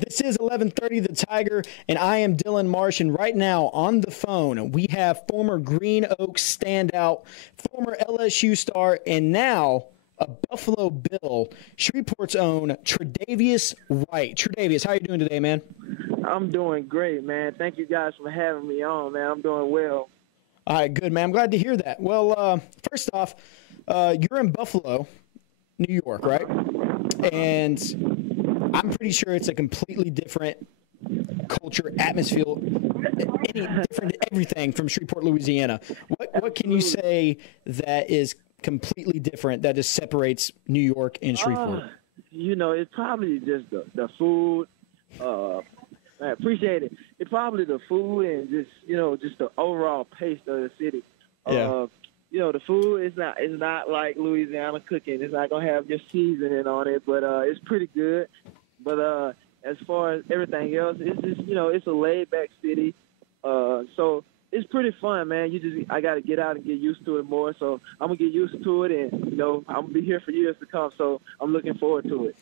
This is 11:30 The Tiger, and I am Dylan Marsh. And right now on the phone, we have former Green Oaks standout, former LSU star, and now a Buffalo Bill, Shreveport's own Tre'davious White. Tre'davious, how you doing today, man? I'm doing great, man. Thank you guys for having me on, man. I'm doing well. All right, good, man. I'm glad to hear that. Well, first off, you're in Buffalo, New York, right? And I'm pretty sure it's a completely different culture, atmosphere, any different everything from Shreveport, Louisiana. What can you say that is completely different that just separates New York and Shreveport? It's probably just the food. I appreciate it. It's probably the food and just the overall pace of the city. Yeah. The food is not like Louisiana cooking. It's not gonna have your seasoning on it, but it's pretty good. But as far as everything else, it's just it's a laid back city. So it's pretty fun, man. I got to get out and get used to it more. So I'm gonna get used to it, and I'm gonna be here for years to come. So I'm looking forward to it.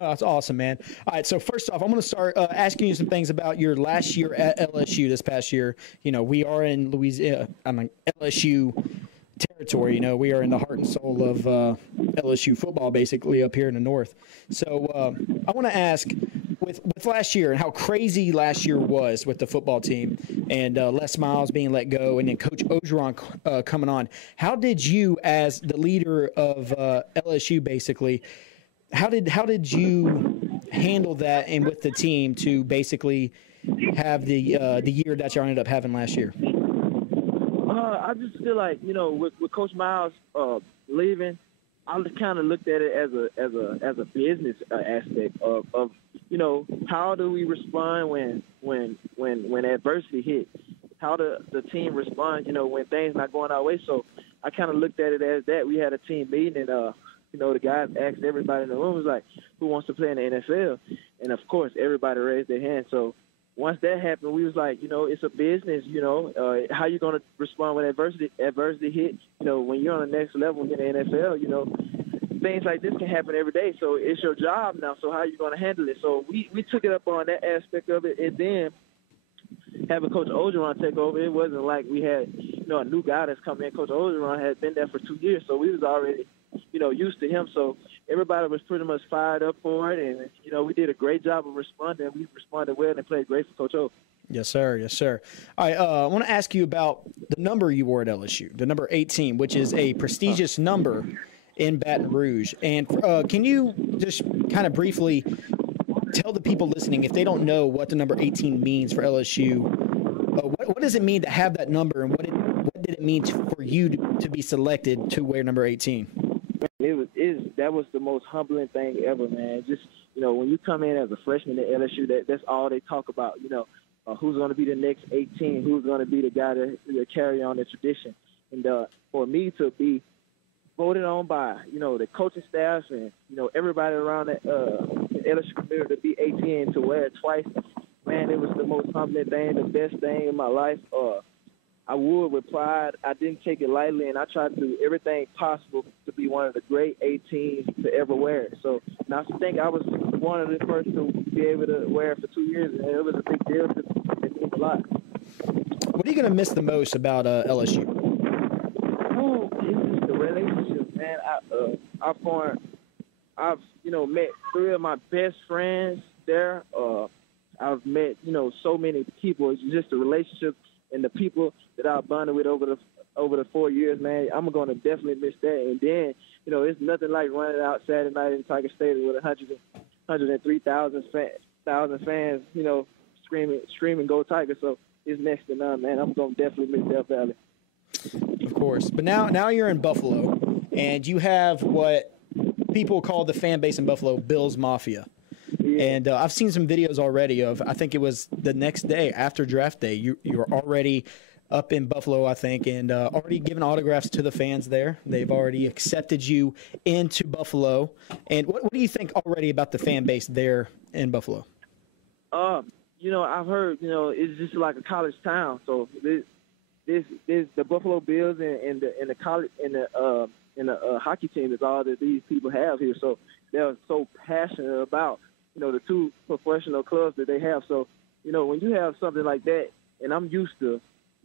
That's awesome, man. All right, so first off, I'm going to start asking you some things about your last year at LSU this past year. We are in LSU territory. We are in the heart and soul of LSU football, basically, up here in the north. So I want to ask, with last year and how crazy last year was with the football team and Les Miles being let go and then Coach Orgeron coming on, how did you, as the leader of LSU, basically, how did you handle that and with the team to basically have the year that you ended up having last year? I just feel like with Coach Miles leaving, I kind of looked at it as a business aspect of how do we respond when adversity hits? How the team respond when things not going our way? So I kind of looked at it as that. We had a team meeting and the guys asked everybody in the room, was like, who wants to play in the NFL? And of course everybody raised their hand. So once that happened, we was like, it's a business, how you going to respond when adversity hit? When you're on the next level in the NFL, things like this can happen every day. So it's your job now. So how are you going to handle it? So we took it up on that aspect of it. And then having Coach Orgeron take over, it wasn't like we had, a new guy that's come in. Coach Orgeron had been there for 2 years. So we was already, used to him. So everybody was pretty much fired up for it. And, we did a great job of responding. We responded well and played great for Coach O. Yes, sir. Yes, sir. All right, I want to ask you about the number you wore at LSU, the number 18, which is a prestigious number in Baton Rouge. And can you just kind of briefly tell the people listening, if they don't know what the number 18 means for LSU, what does it mean to have that number, and what did it mean for you to be selected to wear number 18? That was the most humbling thing ever, man. Just when you come in as a freshman at LSU, that's all they talk about. Who's going to be the next 18? Who's going to be the guy to carry on the tradition? And for me to be voted on by the coaching staff and everybody around the LSU community to be 18 to wear it twice, man, it was the most humbling thing, the best thing in my life. I wore it with pride. I didn't take it lightly, and I tried to do everything possible to be one of the great 18s to ever wear it. So now I think I was one of the first to be able to wear it for 2 years, and it was a big deal. It means a lot. What are you going to miss the most about LSU? Oh, it's just the relationship, man. I've met 3 of my best friends there. I've met so many people. It's just the relationship and the people that I've bonded with over the 4 years, man. I'm going to definitely miss that. And then it's nothing like running out Saturday night in Tiger Stadium with 103,000 fans, screaming "Go Tigers!" So it's next to none, man. I'm going to definitely miss Death Valley. Of course, but now you're in Buffalo, and you have what people call the fan base in Buffalo, Bills Mafia. Yeah. And I've seen some videos already of, I think it was the next day after draft day, you were already up in Buffalo, I think, and already given autographs to the fans there. They've already accepted you into Buffalo. And what do you think already about the fan base there in Buffalo? I've heard, it's just like a college town. So this the Buffalo Bills and the college and the hockey team is all that these people have here. So they're so passionate about the two professional clubs that they have. So, when you have something like that, and I'm used to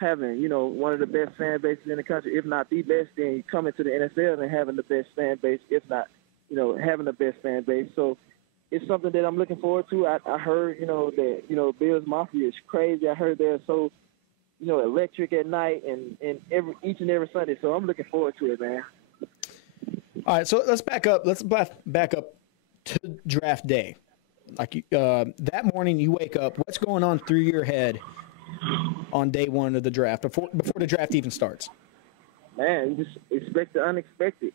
having, one of the best fan bases in the country, if not the best, then you come into the NFL and having the best fan base, if not, having the best fan base. So it's something that I'm looking forward to. I heard, that, Bills Mafia is crazy. I heard they're so, electric at night and each and every Sunday. So I'm looking forward to it, man. All right, so let's back up. Let's back up to draft day. Like that morning, you wake up. What's going on through your head on day one of the draft before the draft even starts? Man, you just expect the unexpected.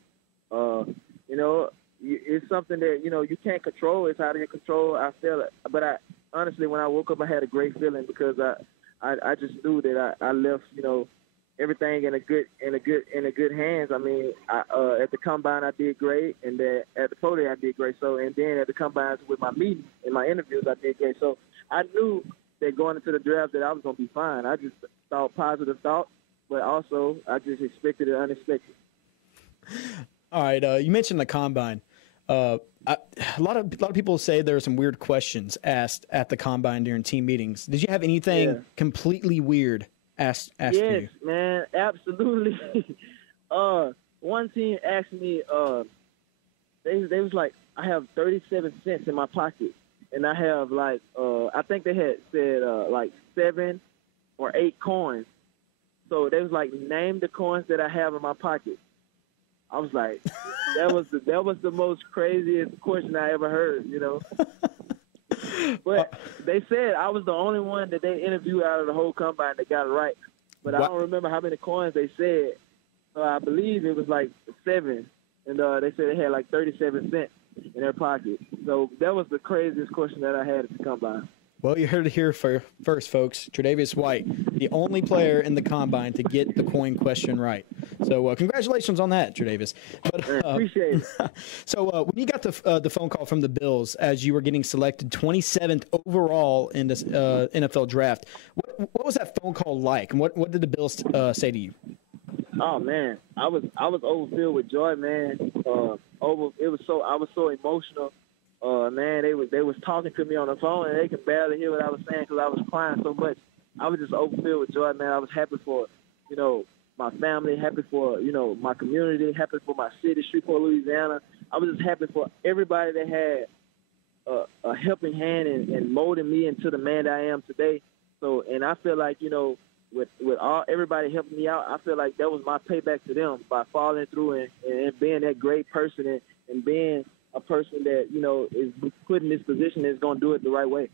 It's something that you can't control. It's out of your control. I feel it, but honestly, when I woke up, I had a great feeling because I just knew that I left everything in a good hands. I mean, at the combine I did great, and at the pro day I did great. So, and then at the combines with my meetings and my interviews I did great. So I knew that going into the draft that I was gonna be fine. I just thought positive thoughts, but also I just expected the unexpected. All right, you mentioned the combine. A lot of people say there are some weird questions asked at the combine during team meetings. Did you have anything completely weird asked you? Yes, man, absolutely. One team asked me, they was like, I have 37 cents in my pocket, and I have like, I think they had said like 7 or 8 coins. So they was like, name the coins that I have in my pocket. I was like, that was the most craziest question I ever heard, But they said I was the only one that they interviewed out of the whole combine that got it right. But I don't remember how many coins they said. I believe it was like 7, and they said they had like 37 cents in their pocket. So that was the craziest question that I had at the combine. Well, you heard it here first, folks. Tre'davious White, the only player in the combine to get the coin question right. So congratulations on that, Tre'davious. But appreciate it. So when you got the phone call from the Bills as you were getting selected 27th overall in this NFL draft, what was that phone call like, and what did the Bills say to you? Oh man, I was overfilled with joy, man. I was so emotional. Man, they was talking to me on the phone, and they could barely hear what I was saying because I was crying so much. I was just overfilled with joy, man. I was happy for, my family, happy for, my community, happy for my city, Shreveport, Louisiana. I was just happy for everybody that had a helping hand in molding me into the man that I am today. So, and I feel like, with everybody helping me out, I feel like that was my payback to them by following through and being that great person and being a person that, is put in this position and is going to do it the right way.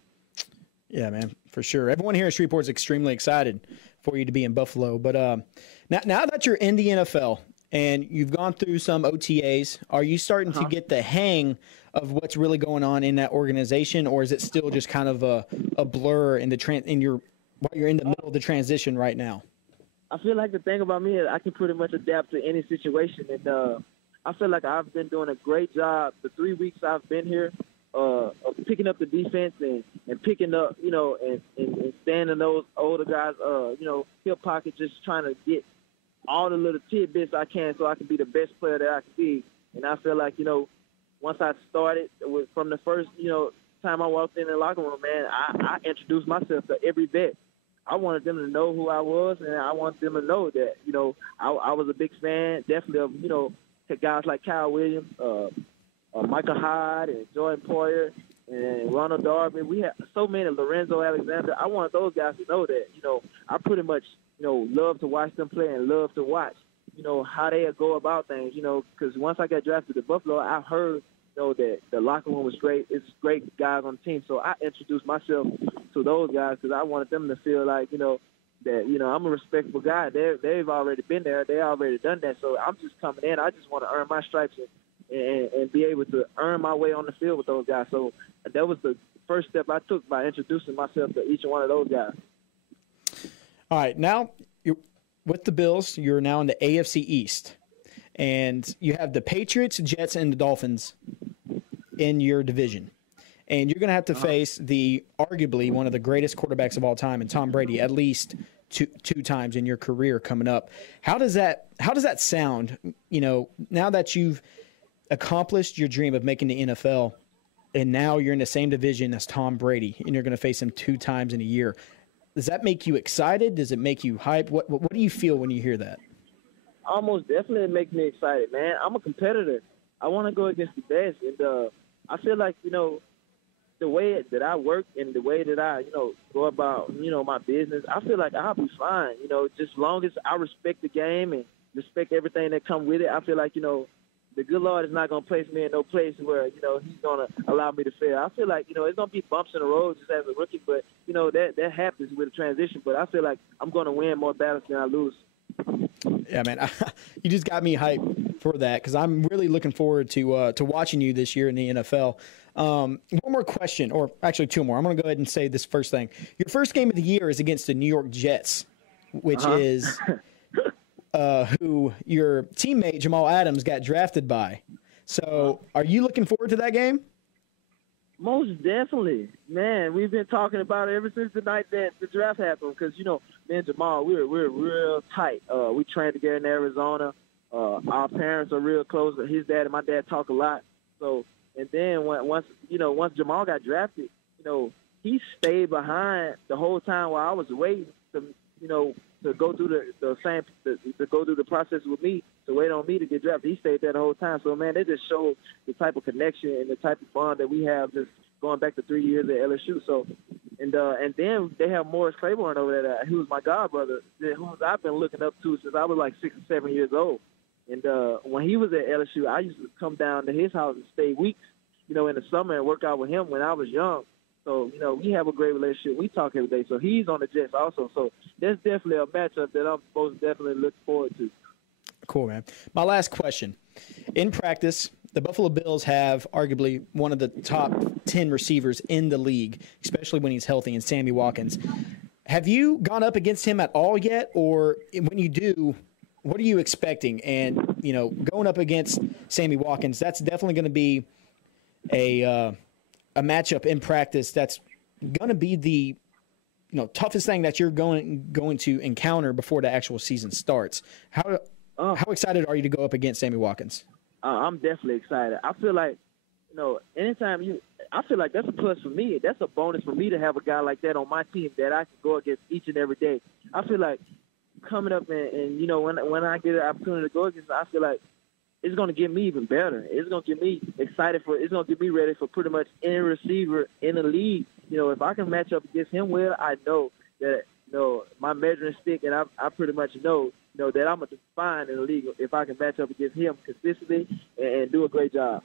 Yeah, man, for sure. Everyone here in Shreveport is extremely excited for you to be in Buffalo. But now that you're in the NFL and you've gone through some OTAs, are you starting to get the hang of what's really going on in that organization, or is it still just kind of a blur while you're in the middle of the transition right now? I feel like the thing about me is I can pretty much adapt to any situation, and I feel like I've been doing a great job the 3 weeks I've been here of picking up the defense and picking up, and standing those older guys, hip pocket, just trying to get all the little tidbits I can so I can be the best player that I can be. And I feel like, once I started from the first, time I walked in the locker room, man, I introduced myself to every vet. I wanted them to know who I was, and I wanted them to know that, I was a big fan, definitely of, to guys like Kyle Williams, Michael Hyde, and Jordan Poyer, and Ronald Darby. We had so many, Lorenzo Alexander. I wanted those guys to know that, I pretty much, love to watch them play and love to watch, how they go about things, because once I got drafted to Buffalo, I heard, that the locker room was great. It's great guys on the team. So I introduced myself to those guys because I wanted them to feel like, that, I'm a respectful guy. They've already been there. They already done that. So I'm just coming in. I just want to earn my stripes and be able to earn my way on the field with those guys. So that was the first step I took by introducing myself to each one of those guys. All right. Now, with the Bills, you're now in the AFC East. And you have the Patriots, Jets, and the Dolphins in your division. And you're going to have to face arguably one of the greatest quarterbacks of all time, and Tom Brady, at least two times in your career coming up. How does that sound? Now that you've accomplished your dream of making the NFL, and now you're in the same division as Tom Brady, and you're going to face him 2 times in a year. Does that make you excited? Does it make you hyped? What do you feel when you hear that? Almost definitely make me excited, man. I'm a competitor. I want to go against the best, and I feel like, the way that I work and the way that I, go about, my business, I feel like I'll be fine, just as long as I respect the game and respect everything that comes with it. I feel like, the good Lord is not going to place me in no place where, he's going to allow me to fail. I feel like, it's going to be bumps in the road just as a rookie, but, that happens with a transition. But I feel like I'm going to win more battles than I lose. Yeah, man, you just got me hyped for that because I'm really looking forward to watching you this year in the NFL. One more question, or actually 2 more. I'm going to go ahead and say this first thing. Your first game of the year is against the New York Jets, which is who your teammate Jamal Adams got drafted by. So are you looking forward to that game? Most definitely. Man, we've been talking about it ever since the night that the draft happened because, me and Jamal, we're real tight. We trained together in Arizona. Our parents are real close. His dad and my dad talk a lot. So, and then once Jamal got drafted, he stayed behind the whole time while I was waiting to go through to go through the process with me, to wait on me to get drafted. He stayed there the whole time. So, man, they just showed the type of connection and the type of bond that we have just going back to 3 years at LSU. So, and then they have Morris Claiborne over there, who was my godbrother, who I've been looking up to since I was like 6 or 7 years old. And when he was at LSU, I used to come down to his house and stay weeks, in the summer and work out with him when I was young. So, we have a great relationship. We talk every day. So he's on the Jets also. So that's definitely a matchup that I'm most definitely looking forward to. Cool, man. My last question. In practice, the Buffalo Bills have arguably one of the top 10 receivers in the league, especially when he's healthy, and Sammy Watkins. Have you gone up against him at all yet? Or when you do, what are you expecting? And, going up against Sammy Watkins, that's definitely going to be a matchup in practice that's going to be the toughest thing that you're going to encounter before the actual season starts. How excited are you to go up against Sammy Watkins? I'm definitely excited. I feel like I feel like that's a plus for me. That's a bonus for me to have a guy like that on my team that I can go against each and every day. I feel like coming up and when I get an opportunity to go against him, I feel like it's going to get me even better. It's going to get me excited it's going to get me ready for pretty much any receiver in the league. If I can match up against him well, I know that, my measuring stick, and I pretty much know that I'm going to do fine in the league if I can match up against him consistently and do a great job.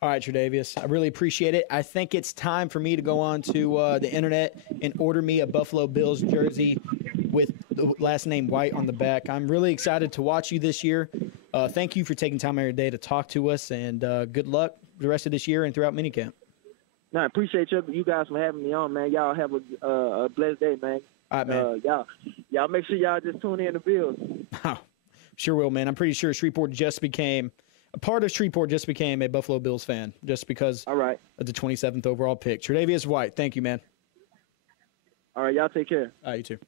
All right, Tre'davious, I really appreciate it. I think it's time for me to go on to the internet and order me a Buffalo Bills jersey with the last name White on the back. I'm really excited to watch you this year. Thank you for taking time out of your day to talk to us, and good luck the rest of this year and throughout minicamp. No, I appreciate you guys for having me on, man. Y'all have a blessed day, man. All right, man. Y'all make sure y'all just tune in the Bills. Sure will, man. I'm pretty sure a part of Shreveport just became a Buffalo Bills fan just because of the 27th overall pick. Tre'davious White, thank you, man. All right, y'all take care. All right, you too.